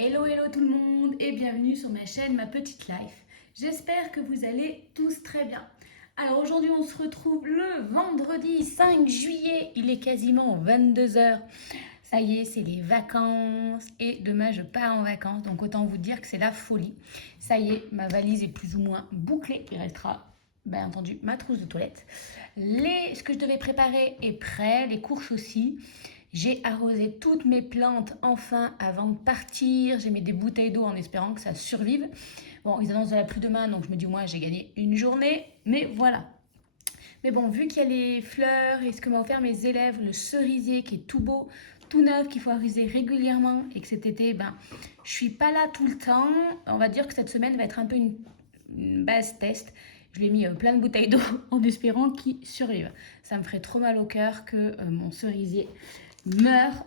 Hello, hello tout le monde et bienvenue sur ma chaîne Ma Petite Life. J'espère que vous allez tous très bien. Alors aujourd'hui on se retrouve le vendredi 5 juillet, il est quasiment 22 heures. Ça y est, c'est les vacances et demain je pars en vacances, donc autant vous dire que c'est la folie. Ça y est, ma valise est plus ou moins bouclée, il restera bien entendu ma trousse de toilette. Ce que je devais préparer est prêt, les courses aussi. J'ai arrosé toutes mes plantes enfin avant de partir. J'ai mis des bouteilles d'eau en espérant que ça survive. Bon, ils annoncent de la pluie demain, donc je me dis, moi, j'ai gagné une journée. Mais voilà. Mais bon, vu qu'il y a les fleurs et ce que m'ont offert mes élèves, le cerisier qui est tout beau, tout neuf, qu'il faut arroser régulièrement et que cet été, je suis pas là tout le temps. On va dire que cette semaine va être un peu une base test. Je lui ai mis plein de bouteilles d'eau en espérant qu'il survive. Ça me ferait trop mal au cœur que mon cerisier meurt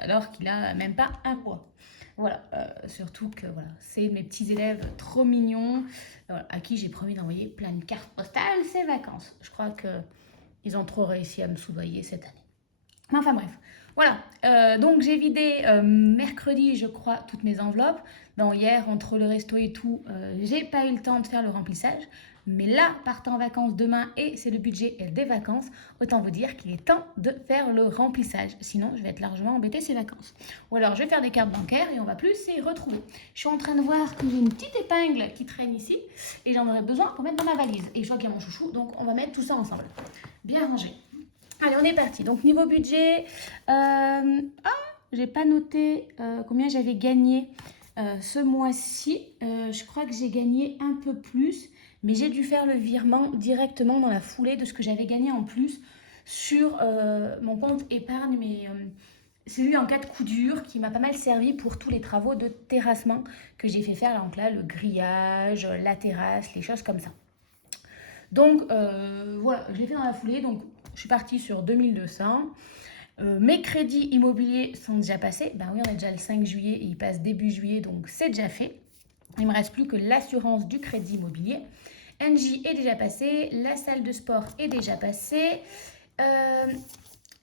alors qu'il a même pas un mois. Voilà, surtout que voilà, c'est mes petits élèves trop mignons à qui j'ai promis d'envoyer plein de cartes postales ces vacances. Je crois qu'ils ont trop réussi à me soudoyer cette année. Mais enfin bref, voilà. Donc j'ai vidé mercredi, je crois, toutes mes enveloppes. Bon, hier, entre le resto et tout, j'ai pas eu le temps de faire le remplissage. Mais là, partant en vacances demain et c'est le budget des vacances, autant vous dire qu'il est temps de faire le remplissage. Sinon, je vais être largement embêtée ces vacances. Ou alors, je vais faire des cartes bancaires et on va plus s'y retrouver. Je suis en train de voir que j'ai une petite épingle qui traîne ici et j'en aurais besoin pour mettre dans ma valise. Et je vois qu'il y a mon chouchou, donc on va mettre tout ça ensemble. Bien rangé. Allez, on est parti. Donc, niveau budget, j'ai pas noté combien j'avais gagné ce mois-ci. Je crois que j'ai gagné un peu plus, mais j'ai dû faire le virement directement dans la foulée de ce que j'avais gagné en plus sur mon compte épargne, mais c'est lui en cas de coup dur qui m'a pas mal servi pour tous les travaux de terrassement que j'ai fait faire. Donc là, le grillage, la terrasse, les choses comme ça. Donc voilà, je l'ai fait dans la foulée, donc je suis partie sur 2200. Mes crédits immobiliers sont déjà passés. Ben oui, on est déjà le 5 juillet et il passe début juillet, donc c'est déjà fait. Il ne me reste plus que l'assurance du crédit immobilier. NJ est déjà passé, la salle de sport est déjà passée.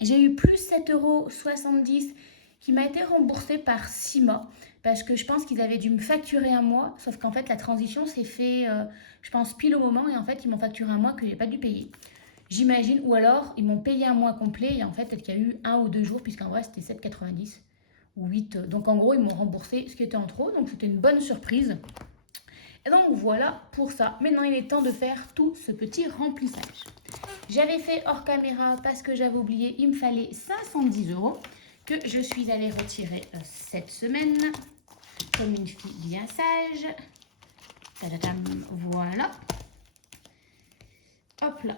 J'ai eu plus 7,70 € qui m'a été remboursé par Cima parce que je pense qu'ils avaient dû me facturer un mois, sauf qu'en fait la transition s'est fait, je pense, pile au moment et en fait ils m'ont facturé un mois que j'ai pas dû payer. J'imagine, ou alors ils m'ont payé un mois complet et en fait peut-être qu'il y a eu 1 ou 2 jours puisqu'en vrai c'était 7,90 ou 8. Donc en gros ils m'ont remboursé ce qui était en trop, donc c'était une bonne surprise. Et donc voilà pour ça. Maintenant il est temps de faire tout ce petit remplissage. J'avais fait hors caméra parce que j'avais oublié, il me fallait 510 € que je suis allée retirer cette semaine comme une fille bien sage. Tadadam, voilà. Hop là.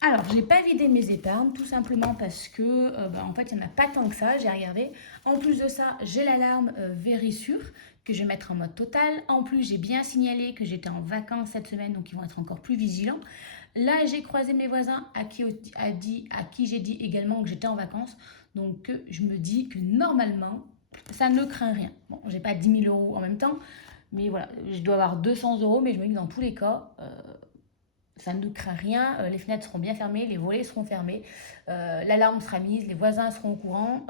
Alors, je n'ai pas vidé mes épargnes, tout simplement parce que, en fait, il n'y en a pas tant que ça, j'ai regardé. En plus de ça, j'ai l'alarme Vérissure que je vais mettre en mode total. En plus, j'ai bien signalé que j'étais en vacances cette semaine, donc ils vont être encore plus vigilants. Là, j'ai croisé mes voisins à qui j'ai dit également que j'étais en vacances. Donc, je me dis que normalement, ça ne craint rien. Bon, j'ai pas 10 000 € en même temps, mais voilà, je dois avoir 200 €, mais je me dis que dans tous les cas, ça ne craint rien, les fenêtres seront bien fermées, les volets seront fermés, l'alarme sera mise, les voisins seront au courant.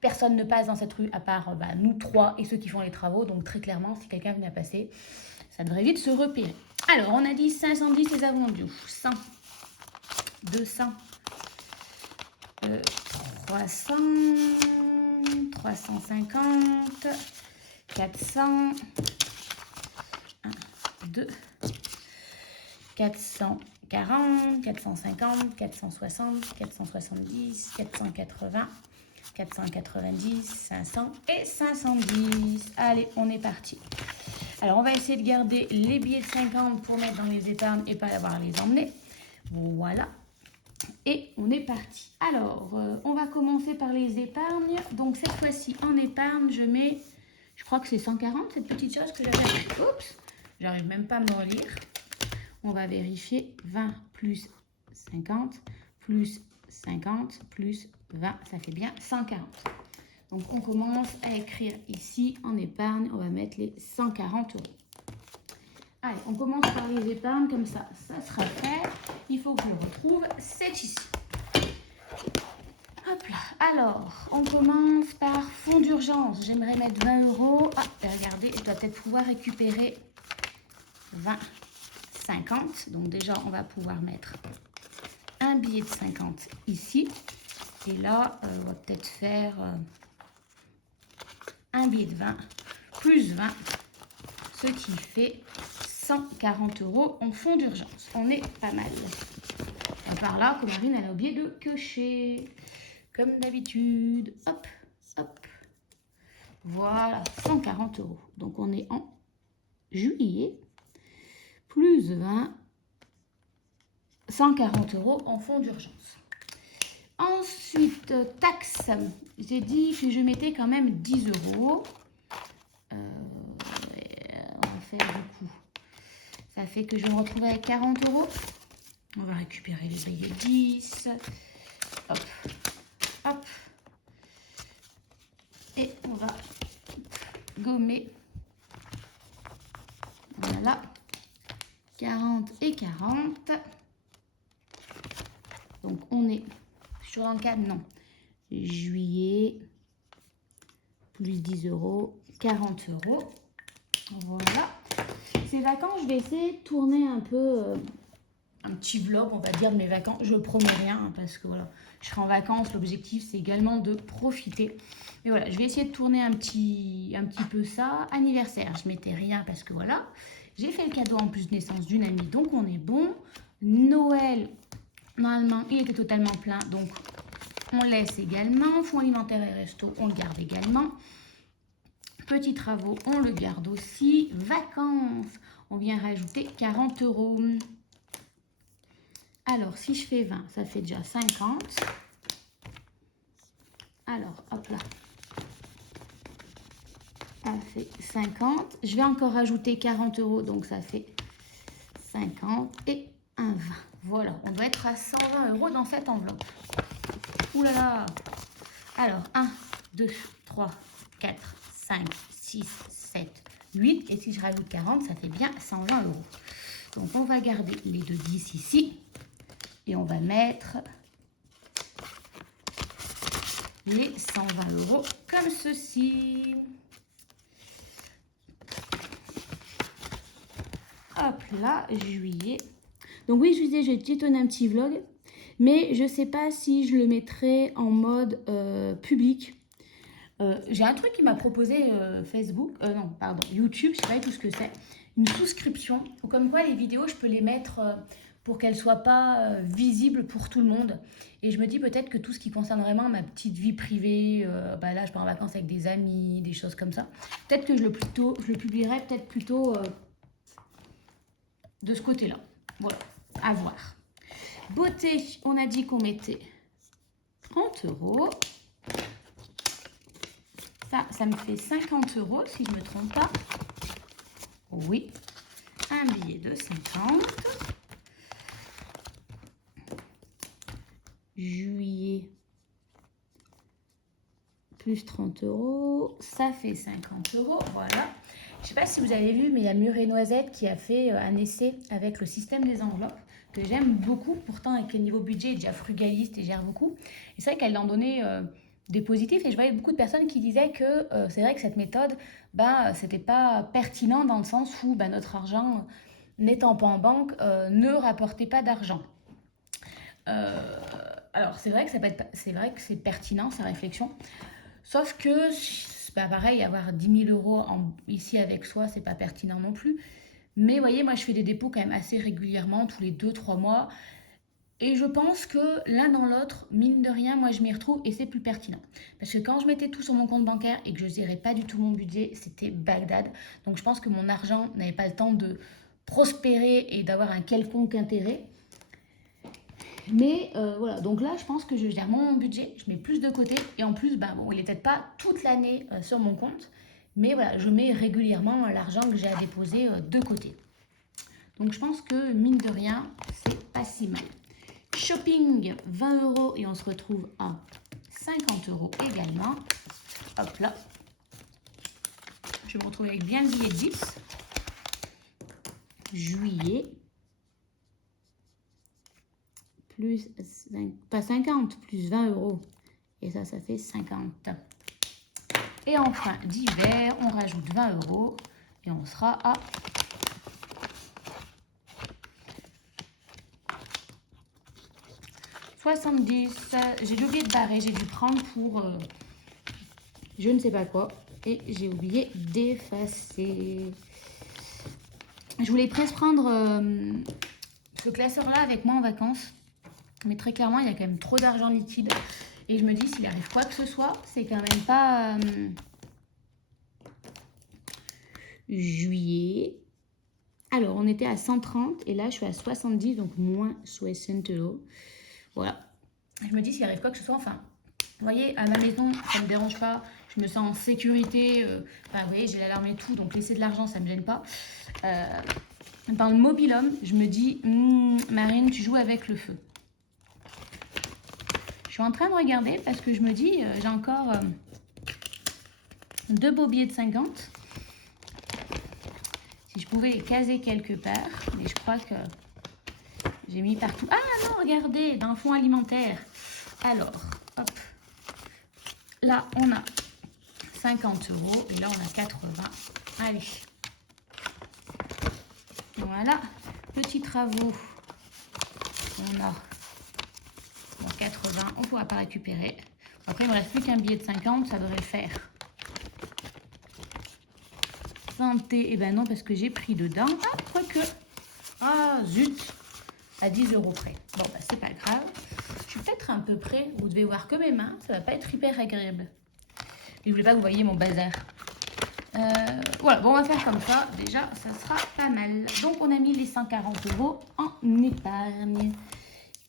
Personne ne passe dans cette rue à part nous trois et ceux qui font les travaux. Donc très clairement, si quelqu'un venait à passer, ça devrait vite se repérer. Alors, on a dit 510, les avons vendus. 100, 200, 300, 350, 400, 1, 2, 440, 450, 460, 470, 480, 490, 500 et 510. Allez, on est parti. Alors, on va essayer de garder les billets de 50 pour mettre dans les épargnes et pas avoir à les emmener. Voilà. Et on est parti. Alors, on va commencer par les épargnes. Donc, cette fois-ci, en épargne, je mets, je crois que c'est 140, cette petite chose que j'avais. Oups, j'arrive même pas à me relire. On va vérifier 20 plus 50 plus 50 plus 20, ça fait bien 140. Donc on commence à écrire ici en épargne, on va mettre les 140 €. Allez, on commence par les épargnes, comme ça sera fait. Il faut que je le retrouve, c'est ici. Hop là, alors on commence par fonds d'urgence. J'aimerais mettre 20 €. Ah, peut-être pouvoir récupérer 20, 50. Donc déjà, on va pouvoir mettre un billet de 50 ici. Et là, on va peut-être faire un billet de 20 plus 20, ce qui fait 140 € en fonds d'urgence. On est pas mal. À part là, que Marine, elle a oublié de cocher. Comme d'habitude. Hop, hop. Voilà, 140 €. Donc, on est en juillet. Plus 20, 140 € en fonds d'urgence. Ensuite, taxes. J'ai dit que je mettais quand même 10 €. On va faire du coup. Ça fait que je me retrouve avec 40 €. On va récupérer les billets 10. Hop, hop. Et on va gommer. Voilà. 40 et 40. Donc, on est sur un cadre, non. Juillet, plus 10 €, 40 €. Voilà. Ces vacances, je vais essayer de tourner un peu, un petit vlog, on va dire, de mes vacances. Je ne promets rien, hein, parce que voilà, je serai en vacances. L'objectif, c'est également de profiter. Mais voilà, je vais essayer de tourner un petit peu ça. Anniversaire, je ne mettais rien parce que voilà, j'ai fait le cadeau en plus de naissance d'une amie, donc on est bon. Noël, normalement, il était totalement plein, donc on laisse également. Fonds alimentaire et resto, on le garde également. Petits travaux, on le garde aussi. Vacances, on vient rajouter 40 €. Alors, si je fais 20, ça fait déjà 50. Alors, hop là. Ça fait 50. Je vais encore rajouter 40 €, donc ça fait 50 et un 20. Voilà, on doit être à 120 € dans cette enveloppe. Ouh là là. Alors, 1, 2, 3, 4, 5, 6, 7, 8. Et si je rajoute 40, ça fait bien 120 €. Donc, on va garder les deux 10 ici. Et on va mettre les 120 € comme ceci. Hop là, juillet. Donc oui, je vous disais, je vais tourner un petit vlog. Mais je ne sais pas si je le mettrai en mode public. J'ai un truc qui m'a proposé Facebook, non, pardon, YouTube, je ne sais pas tout ce que c'est. Une souscription, comme quoi les vidéos, je peux les mettre pour qu'elles ne soient pas visibles pour tout le monde. Et je me dis peut-être que tout ce qui concerne vraiment ma petite vie privée, là je pars en vacances avec des amis, des choses comme ça. Peut-être que je le publierai peut-être plutôt de ce côté-là. Voilà, à voir. Beauté, on a dit qu'on mettait 30 €. Ça me fait 50 € si je ne me trompe pas. Oui, un billet de 50. Juillet, plus 30 €. Ça fait 50 €. Voilà. Je ne sais pas si vous avez vu, mais il y a Mûre et Noisette qui a fait un essai avec le système des enveloppes que j'aime beaucoup. Pourtant, avec le niveau budget, il est déjà frugaliste et gère beaucoup. Et c'est vrai qu'elle en donnait des positifs. Et je voyais beaucoup de personnes qui disaient que c'est vrai que cette méthode, c'était pas pertinent dans le sens où notre argent, n'étant pas en banque, ne rapportait pas d'argent. Alors, c'est vrai que c'est pertinent, sa réflexion. Sauf que, pareil, avoir 10 000 € ici avec soi, c'est pas pertinent non plus. Mais vous voyez, moi, je fais des dépôts quand même assez régulièrement, tous les 2-3 mois. Et je pense que l'un dans l'autre, mine de rien, moi, je m'y retrouve et c'est plus pertinent. Parce que quand je mettais tout sur mon compte bancaire et que je ne gérais pas du tout mon budget, c'était Bagdad. Donc, je pense que mon argent n'avait pas le temps de prospérer et d'avoir un quelconque intérêt. Mais voilà, donc là, je pense que je gère mon budget, je mets plus de côté. Et en plus, il n'est peut-être pas toute l'année sur mon compte. Mais voilà, je mets régulièrement l'argent que j'ai à déposer de côté. Donc, je pense que, mine de rien, c'est pas si mal. Shopping, 20 € et on se retrouve à 50 € également. Hop là. Je vais me retrouver avec bien le billet de 10. Juillet. Plus 5, pas 50, plus 20 €. Et ça fait 50. Et enfin, d'hiver, on rajoute 20 €. Et on sera à 70. J'ai oublié de barrer, j'ai dû prendre pour je ne sais pas quoi. Et j'ai oublié d'effacer. Je voulais presque prendre ce classeur-là avec moi en vacances. Mais très clairement, il y a quand même trop d'argent liquide. Et je me dis, s'il arrive quoi que ce soit, c'est quand même pas juillet. Alors, on était à 130 et là, je suis à 70, donc moins 60 €. Voilà. Je me dis, s'il arrive quoi que ce soit, enfin, vous voyez, à ma maison, ça ne me dérange pas. Je me sens en sécurité. Enfin, vous voyez, j'ai l'alarme et tout, donc laisser de l'argent, ça ne me gêne pas. Dans le mobil-home, je me dis, Marine, tu joues avec le feu. Je suis en train de regarder parce que je me dis, j'ai encore 2 beaux billets de 50. Si je pouvais les caser quelque part, mais je crois que j'ai mis partout. Ah non, regardez, dans le fonds alimentaire. Alors, hop. Là, on a 50 € et là, on a 80. Allez. Voilà. Petits travaux. On a 80. On ne pourra pas récupérer. Après, il ne me reste plus qu'un billet de 50. Ça devrait faire. Santé. Eh ben non, parce que j'ai pris dedans. Ah, quoique. Ah, zut. À 10 € près. Bon, bah, c'est pas grave. Je suis peut-être un peu près. Vous devez voir que mes mains. Ça va pas être hyper agréable. Je voulais pas que vous voyez mon bazar. Voilà, bon, on va faire comme ça. Déjà, ça sera pas mal. Donc, on a mis les 140 € en épargne.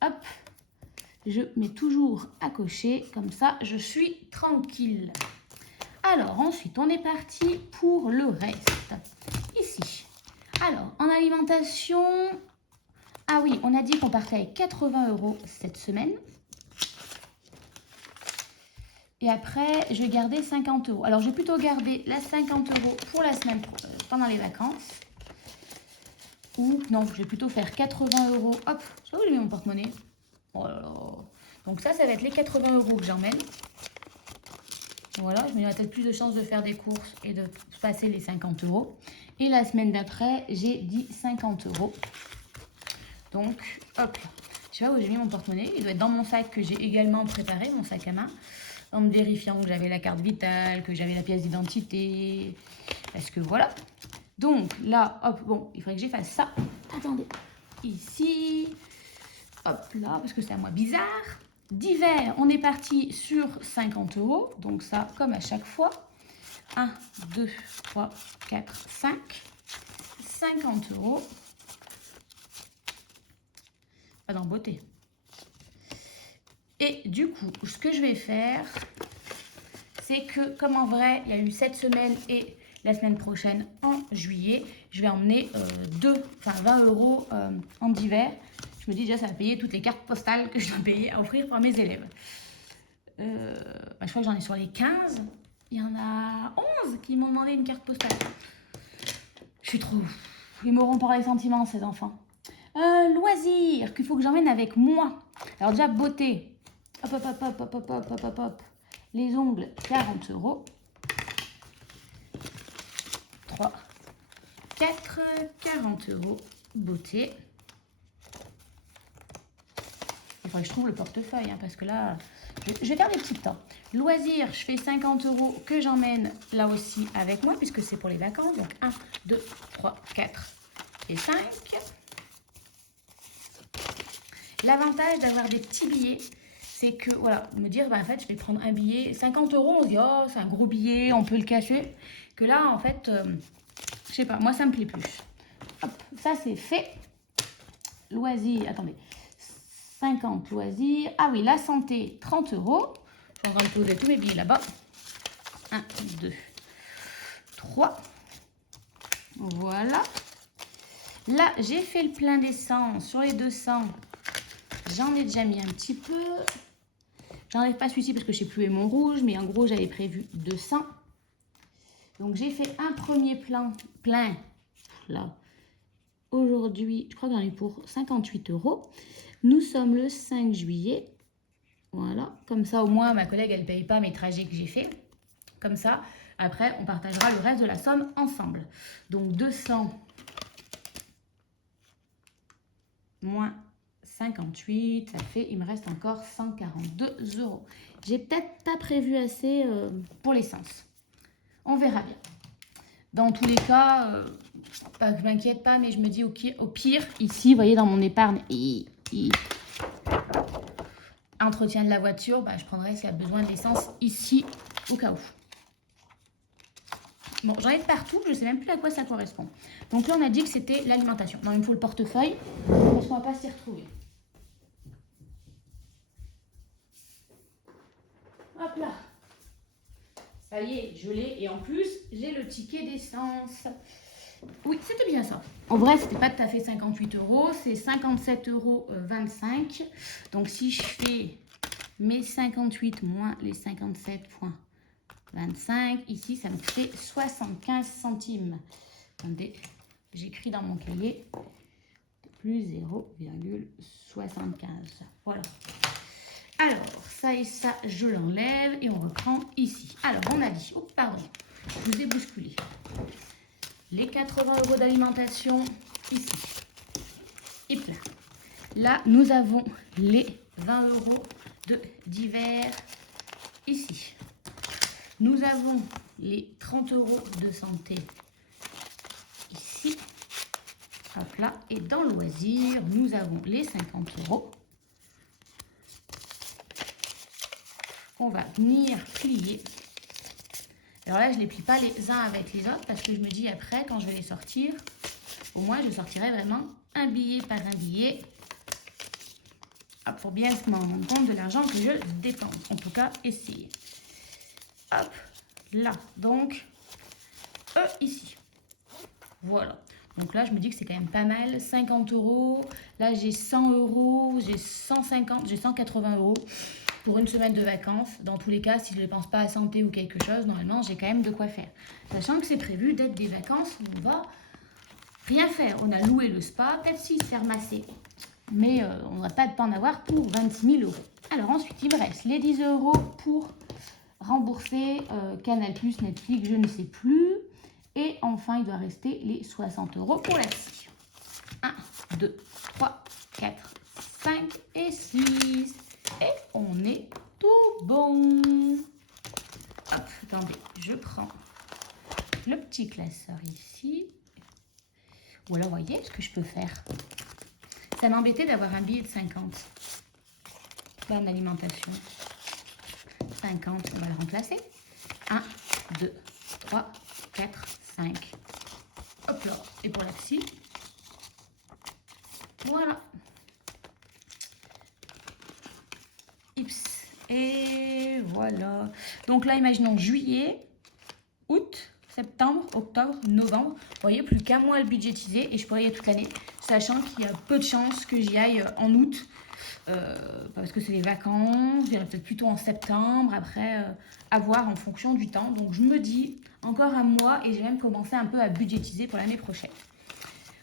Hop. Je mets toujours à cocher. Comme ça, je suis tranquille. Alors, ensuite, on est parti pour le reste. Ici. Alors, en alimentation... Ah oui, on a dit qu'on partait avec 80 € cette semaine. Et après, je vais garder 50 €. Alors, je vais plutôt garder la 50 € pour la semaine pendant les vacances. Ou non, je vais plutôt faire 80 €. Hop, ça où j'ai mis mon porte-monnaie? Oh là là. Donc ça va être les 80 € que j'emmène. Voilà, je me dis, il y a peut-être plus de chances de faire des courses et de passer les 50 €. Et la semaine d'après, j'ai dit 50 €. Donc, hop, je sais pas où j'ai mis mon porte-monnaie. Il doit être dans mon sac que j'ai également préparé, mon sac à main. En me vérifiant que j'avais la carte vitale, que j'avais la pièce d'identité. Parce que voilà. Donc là, hop, bon, il faudrait que j'efface ça. Attendez. Ici. Hop là, parce que c'est à moi bizarre. D'hiver, on est parti sur 50 €. Donc ça, comme à chaque fois. 1, 2, 3, 4, 5. 50 €. Pas dans beauté. Et du coup, ce que je vais faire, c'est que comme en vrai, il y a eu cette semaine et la semaine prochaine en juillet, je vais emmener 20 € en d'hiver. Je me dis déjà, ça va payer toutes les cartes postales que je dois payer à offrir pour mes élèves. Je crois que j'en ai sur les 15. Il y en a 11 qui m'ont demandé une carte postale. Je suis trop... Ils m'auront pas les sentiments, ces enfants. Loisirs, qu'il faut que j'emmène avec moi. Alors déjà, beauté. Hop, hop, hop, hop, hop, hop, hop, hop, hop. Les ongles, 40 €. 3, 4, 40 €. Beauté. Il faudrait que je trouve le portefeuille, hein, parce que là, je vais faire des petits temps. Loisirs, je fais 50 € que j'emmène là aussi avec moi, puisque c'est pour les vacances. Donc 1, 2, 3, 4 et 5. L'avantage d'avoir des petits billets, c'est que, voilà, me dire, en fait, je vais prendre un billet, 50 €, on se dit, oh, c'est un gros billet, on peut le cacher. Que là, en fait, je sais pas, moi, ça me plaît plus. Hop, ça, c'est fait. Loisirs, attendez, 50 loisirs. Ah oui, la santé, 30 €. Je suis en train de poser tous mes billets là-bas. 1, 2, 3. Voilà. Là, j'ai fait le plein d'essence sur les 200. J'en ai déjà mis un petit peu. J'enlève pas celui-ci parce que je sais plus où est mon rouge, mais en gros, j'avais prévu 200. Donc, j'ai fait un premier plein. Là, aujourd'hui, je crois que j'en ai pour 58 €. Nous sommes le 5 juillet. Voilà, comme ça, au moins, ma collègue, elle ne paye pas mes trajets que j'ai fait. Comme ça, Après, on partagera le reste de la somme ensemble. Donc 200 moins 58, ça fait, il me reste encore 142 €. J'ai peut-être pas prévu assez pour l'essence. On verra bien. Dans tous les cas, je m'inquiète pas, mais je me dis au pire, ici, vous voyez, dans mon épargne, entretien de la voiture, bah, je prendrai s'il y a besoin de l'essence ici, au cas où. Bon, j'en ai de partout, je ne sais même plus à quoi ça correspond. Donc là, on a dit que c'était l'alimentation. Non, il me faut le portefeuille, parce qu'on ne va pas s'y retrouver. Hop là. Ça y est, je l'ai. Et en plus, j'ai le ticket d'essence. Oui, c'était bien ça. En vrai, c'était pas tout à fait 58 €, c'est 57,25 €. Donc si je fais mes 58 moins les 57,25, ici, ça me fait 75 centimes. Attendez, j'écris dans mon cahier plus 0,75. Voilà. Alors, ça et ça, je l'enlève et on reprend ici. Alors, on a dit, oh pardon, je vous ai bousculé. Les 80 € d'alimentation ici. Et là. Là, nous avons les 20 € de divers ici. Nous avons les 30 € de santé ici. Hop là. Et dans loisirs, nous avons les 50 € qu'on va venir plier. Alors là, je ne les plie pas les uns avec les autres parce que je me dis après, quand je vais les sortir, au moins je sortirai vraiment un billet par un billet pour bien se rendre compte de l'argent que je dépense. En tout cas, essayer. Hop, là. Donc, ici. Voilà. Donc là, je me dis que c'est quand même pas mal. 50 €. Là, j'ai 100 €. J'ai 150, j'ai 180 € pour une semaine de vacances. Dans tous les cas, si je ne dépense pas à santé ou quelque chose, normalement, j'ai quand même de quoi faire. Sachant que c'est prévu d'être des vacances où on va rien faire. On a loué le spa, peut-être si se faire masser. Mais on ne va pas en avoir pour 26 000 €. Alors ensuite, il me reste les 10 € pour rembourser Canal+, Netflix, je ne sais plus. Et enfin, il doit rester les 60 € pour la psy. 1, 2, 3, 4, 5 et 6. Et on est tout bon. Hop, attendez, je prends le petit classeur ici. Ou alors, voyez ce que je peux faire. Ça m'embêtait d'avoir un billet de 50. Là, en alimentation. 50, on va le remplacer. 1, 2, 3, 4, 5. Hop là. Et pour la psy, voilà. Ips. Et voilà. Donc là, imaginons juillet, août, septembre, octobre, novembre. Vous voyez, plus qu'un mois à le budgétiser et je pourrais y aller toute l'année, sachant qu'il y a peu de chances que j'y aille en août. Parce que c'est les vacances, j'irai peut-être plutôt en septembre, après à voir en fonction du temps. Donc je me dis encore un mois et j'ai même commencé un peu à budgétiser pour l'année prochaine.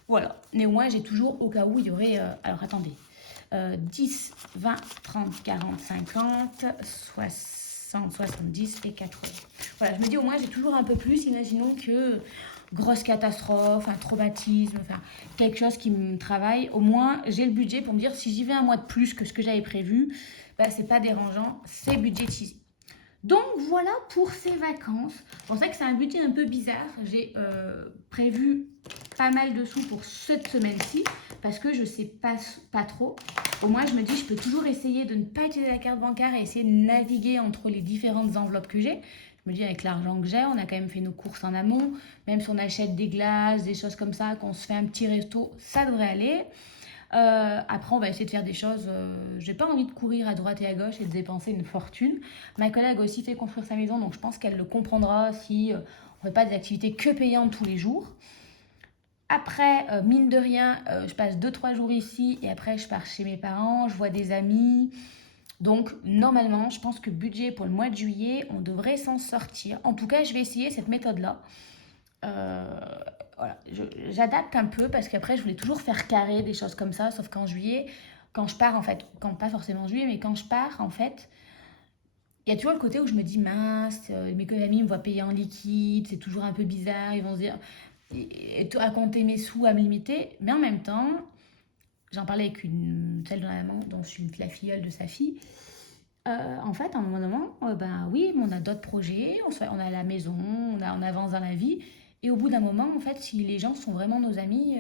Voilà, néanmoins j'ai toujours au cas où il y aurait, alors attendez, 10, 20, 30, 40, 50, 60, 70 et 80. Voilà, je me dis au moins j'ai toujours un peu plus, imaginons que grosse catastrophe, un traumatisme, enfin quelque chose qui me travaille, au moins j'ai le budget pour me dire si j'y vais un mois de plus que ce que j'avais prévu, bah, c'est pas dérangeant, c'est budgétisé. Donc voilà pour ces vacances. C'est pour ça que c'est un budget un peu bizarre. J'ai prévu pas mal de sous pour cette semaine-ci parce que je sais pas trop. Au moins je me dis je peux toujours essayer de ne pas utiliser la carte bancaire et essayer de naviguer entre les différentes enveloppes que j'ai. Je me dis avec l'argent que j'ai, on a quand même fait nos courses en amont. Même si on achète des glaces, des choses comme ça, qu'on se fait un petit resto, ça devrait aller. Après, on va essayer de faire des choses. J'ai pas envie de courir à droite et à gauche et de dépenser une fortune. Ma collègue a aussi fait construire sa maison, donc je pense qu'elle le comprendra si on fait pas des activités que payantes tous les jours. Après, mine de rien, je passe 2-3 jours ici et après, je pars chez mes parents, je vois des amis. Donc, normalement, je pense que budget pour le mois de juillet, on devrait s'en sortir. En tout cas, je vais essayer cette méthode-là. Voilà, j'adapte un peu parce qu'après, je voulais toujours faire carré, des choses comme ça. Sauf qu'en juillet, quand je pars, en fait, pas forcément en juillet, mais quand je pars, en fait, il y a toujours le côté où je me dis mince, mes amis me voient payer en liquide, c'est toujours un peu bizarre, ils vont se dire, à compter mes sous, à me limiter, mais en même temps, j'en parlais avec celle de la maman, dont je suis la filleule de sa fille. En fait, à un moment, ben oui, mais on a d'autres projets, on a la maison, on avance dans la vie. Et au bout d'un moment, en fait, si les gens sont vraiment nos amis,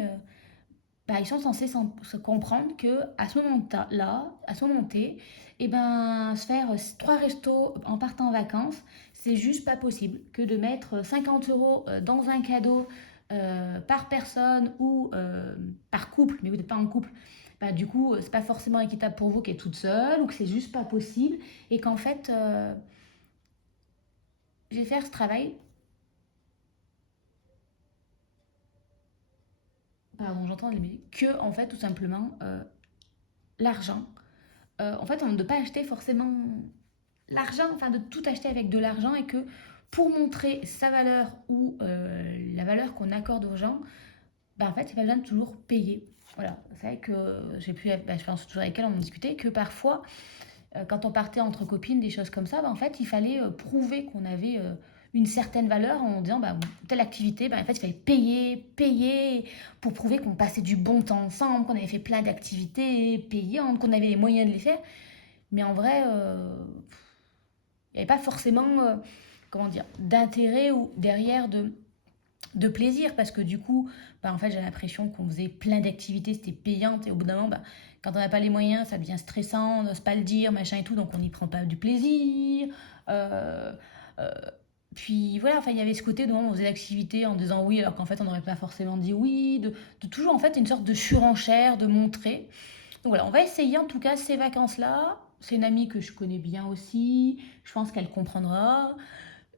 bah, ils sont censés se comprendre que à ce moment-là, à ce moment T, et ben, se faire 3 restos en partant en vacances, c'est juste pas possible que de mettre 50 euros dans un cadeau par personne ou par couple, mais vous n'êtes pas en couple, bah, du coup, c'est pas forcément équitable pour vous qui êtes toute seule ou que c'est juste pas possible et qu'en fait, je vais faire ce travail, pardon, j'entends les musiques, que en fait, tout simplement, l'argent. En fait, on ne doit pas acheter forcément l'argent, enfin de tout acheter avec de l'argent et que pour montrer sa valeur ou la valeur qu'on accorde aux gens, bah, en fait, il n'y a pas besoin de toujours payer. Voilà, c'est vrai que j'ai pu, bah, je pense toujours avec elle, on en discutait, que parfois, quand on partait entre copines, des choses comme ça, bah, en fait, il fallait prouver qu'on avait une certaine valeur en disant, bah, telle activité, bah, en fait, il fallait payer pour prouver qu'on passait du bon temps ensemble, qu'on avait fait plein d'activités payantes, qu'on avait les moyens de les faire. Mais en vrai, il n'y avait pas forcément, comment dire, d'intérêt ou derrière de plaisir parce que du coup, bah, en fait, j'ai l'impression qu'on faisait plein d'activités, c'était payant et au bout d'un moment, bah, quand on n'a pas les moyens, ça devient stressant, on n'ose pas le dire, machin et tout, donc on n'y prend pas du plaisir. Euh, euh, Puis voilà, enfin, il y avait ce côté où on faisait l'activité en disant oui alors qu'en fait on n'aurait pas forcément dit oui, de toujours en fait une sorte de surenchère, de montrer. Donc voilà, on va essayer en tout cas ces vacances-là. C'est une amie que je connais bien aussi, je pense qu'elle comprendra.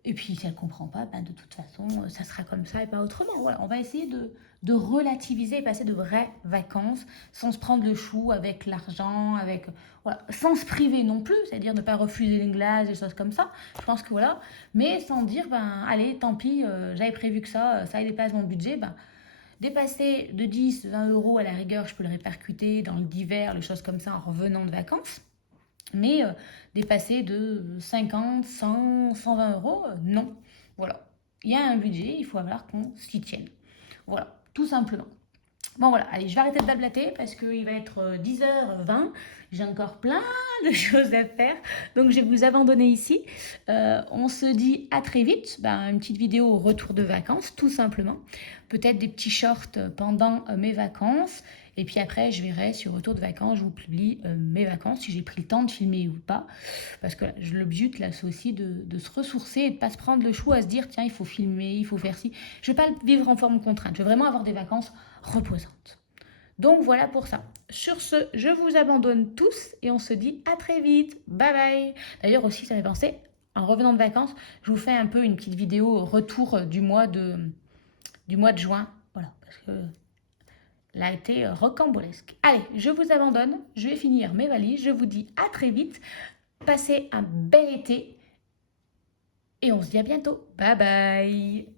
Et puis si elle comprend pas, ben, de toute façon, ça sera comme ça et pas autrement. Voilà, on va essayer de relativiser et passer de vraies vacances sans se prendre le chou avec l'argent, avec voilà, sans se priver non plus, c'est-à-dire ne pas refuser les glaces, des choses comme ça. Je pense que voilà, mais sans dire ben allez, tant pis, j'avais prévu que ça dépasse mon budget, ben dépasser de 10, 20 euros à la rigueur, je peux le répercuter dans le divers, les choses comme ça en revenant de vacances. Mais dépasser de 50, 100, 120 euros, non. Voilà. Il y a un budget, il faut avoir qu'on s'y tienne. Voilà, tout simplement. Bon voilà, allez, je vais arrêter de blablater parce qu'il va être 10h20. J'ai encore plein de choses à faire. Donc je vais vous abandonner ici. On se dit à très vite. Ben, une petite vidéo au retour de vacances, tout simplement. Peut-être des petits shorts pendant mes vacances. Et puis après, je verrai sur retour de vacances, je vous publie mes vacances, si j'ai pris le temps de filmer ou pas. Parce que là, le but, là, c'est aussi de se ressourcer et de ne pas se prendre le chou à se dire, tiens, il faut filmer, il faut faire ci. Je ne vais pas le vivre en forme contrainte. Je veux vraiment avoir des vacances reposantes. Donc voilà pour ça. Sur ce, je vous abandonne tous et on se dit à très vite. Bye bye. D'ailleurs aussi, ça m'est pensé, en revenant de vacances, je vous fais un peu une petite vidéo retour du mois de juin. Voilà, parce que là a été rocambolesque. Allez, je vous abandonne, je vais finir mes valises, je vous dis à très vite. Passez un bel été et on se dit à bientôt. Bye bye.